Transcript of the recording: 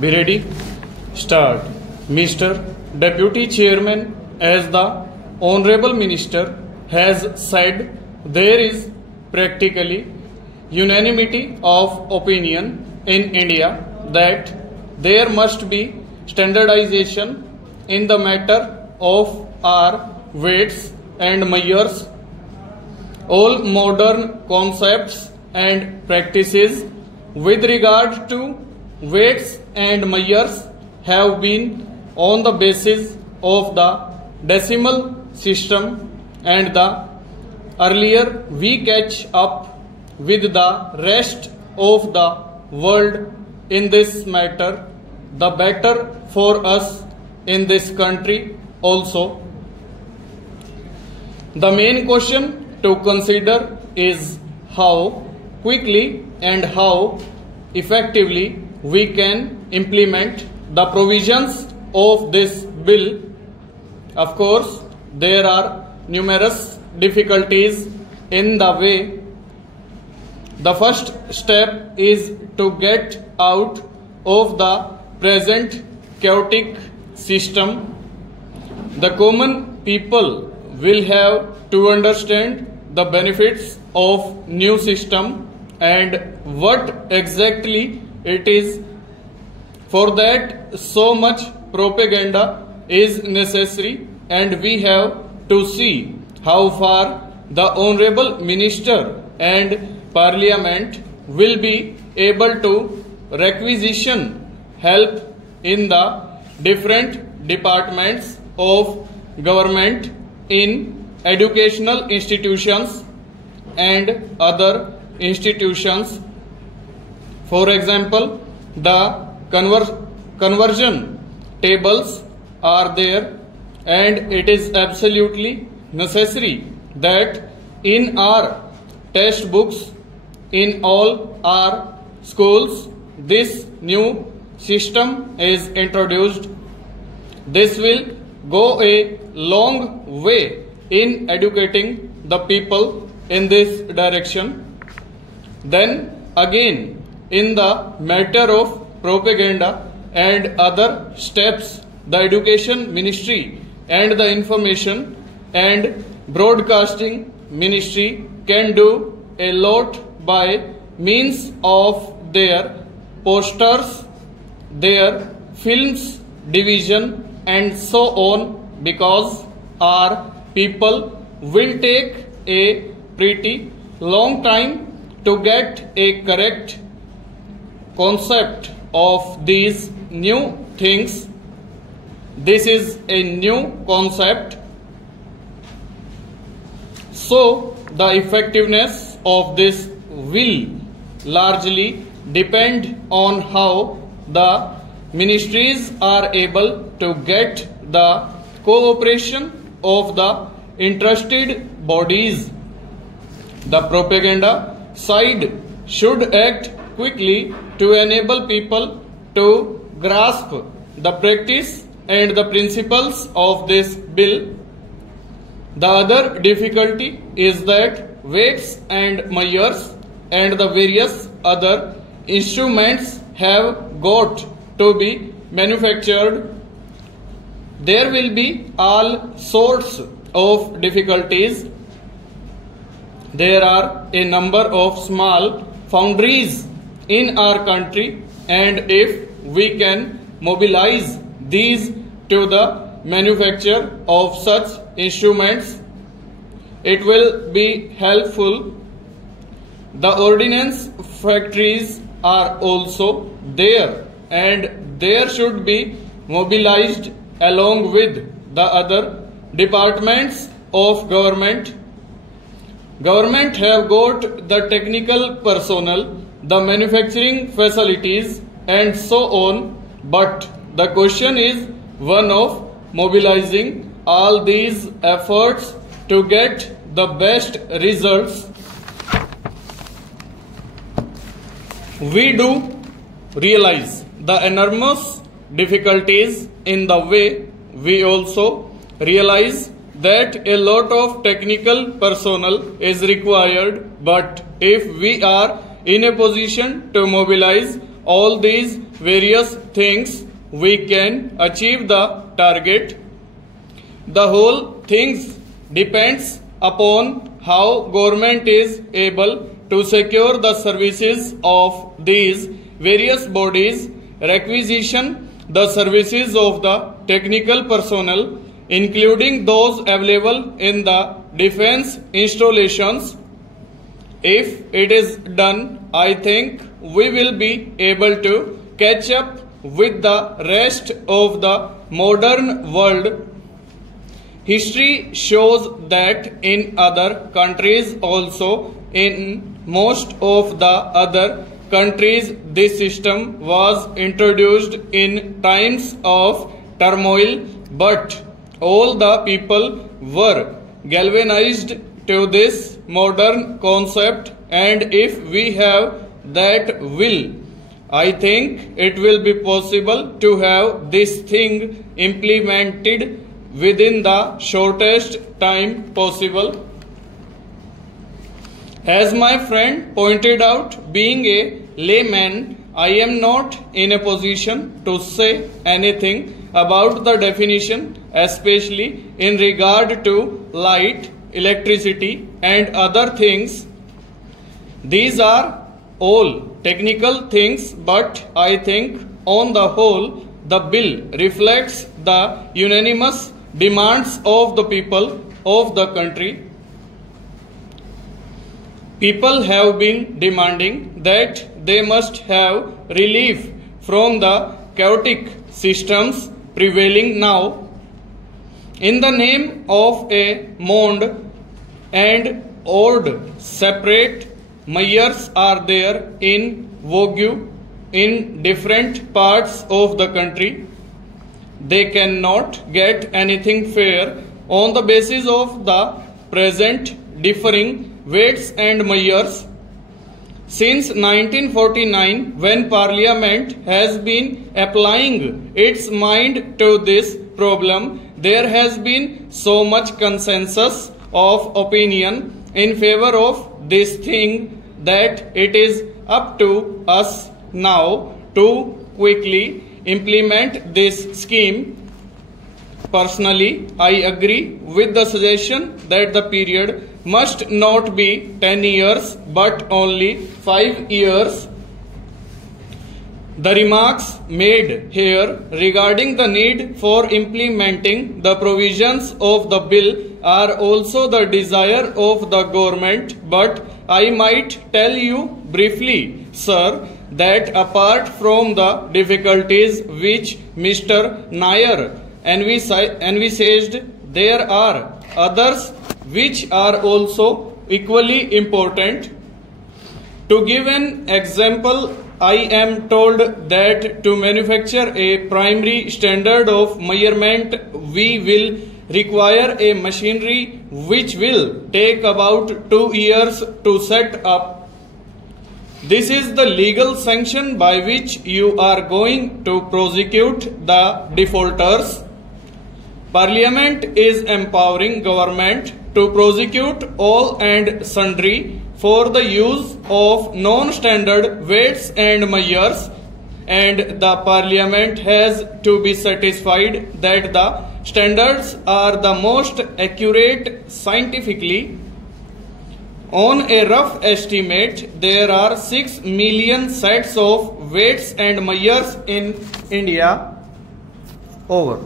Be ready? Start. Mr. Deputy Chairman, as the Honorable Minister has said, there is practically unanimity of opinion in India that there must be standardization in the matter of our weights and measures. All modern concepts and practices with regard to weights and measures have been on the basis of the decimal system, and the earlier we catch up with the rest of the world in this matter, the better for us in this country also. The main question to consider is how quickly and how effectively we can implement the provisions of this bill. Of course, there are numerous difficulties in the way. The first step is to get out of the present chaotic system. The common people will have to understand the benefits of new system and what exactly it is. For that, so much propaganda is necessary, and we have to see how far the Honorable Minister and Parliament will be able to requisition help in the different departments of government, in educational institutions and other institutions. For example, the conversion tables are there, and it is absolutely necessary that in our textbooks in all our schools this new system is introduced. This will go a long way in educating the people in this direction. Then again, in the matter of propaganda and other steps, the Education Ministry and the Information and Broadcasting Ministry can do a lot by means of their posters, their films division and so on, because our people will take a pretty long time to get a correct concept of these new things. This is a new concept, so the effectiveness of this will largely depend on how the ministries are able to get the cooperation of the interested bodies. The propaganda side should act quickly to enable people to grasp the practice and the principles of this bill. The other difficulty is that weights and measures and the various other instruments have got to be manufactured. There will be all sorts of difficulties. There are a number of small foundries in our country, and if we can mobilize these to the manufacture of such instruments, it will be helpful. The ordnance factories are also there, and there should be mobilized along with the other departments of government. Government have got the technical personnel, the manufacturing facilities and so on, but the question is one of mobilizing all these efforts to get the best results. We do realize the enormous difficulties in the way. We also realize that a lot of technical personnel is required, but if we are in a position to mobilize all these various things, we can achieve the target. The whole things depends upon how government is able to secure the services of these various bodies, requisition the services of the technical personnel, including those available in the defense installations. If it is done, I think we will be able to catch up with the rest of the modern world. History shows that in other countries also, in most of the other countries, this system was introduced in times of turmoil, but all the people were galvanized to this modern concept, and if we have that will, I think it will be possible to have this thing implemented within the shortest time possible. As my friend pointed out, being a layman, I am not in a position to say anything about the definition, especially in regard to light, electricity and other things. These are all technical things, but I think on the whole the bill reflects the unanimous demands of the people of the country. People have been demanding that they must have relief from the chaotic systems prevailing now. In the name of a monde and ordre, separate measures are there in vogue in different parts of the country. They cannot get anything fair on the basis of the present differing weights and measures. Since 1949, when Parliament has been applying its mind to this problem, there has been so much consensus of opinion in favor of this thing that it is up to us now to quickly implement this scheme. Personally, I agree with the suggestion that the period must not be 10 years but only 5 years. The remarks made here regarding the need for implementing the provisions of the bill are also the desire of the government, but I might tell you briefly, sir, that apart from the difficulties which Mr. Nair envisaged, there are others which are also equally important. To give an example, I am told that to manufacture a primary standard of measurement, we will require a machinery which will take about 2 years to set up. This is the legal sanction by which you are going to prosecute the defaulters. Parliament is empowering government to prosecute all and sundry for the use of non-standard weights and measures, and the Parliament has to be satisfied that the standards are the most accurate scientifically. On a rough estimate, there are 6 million sets of weights and measures in India. Over.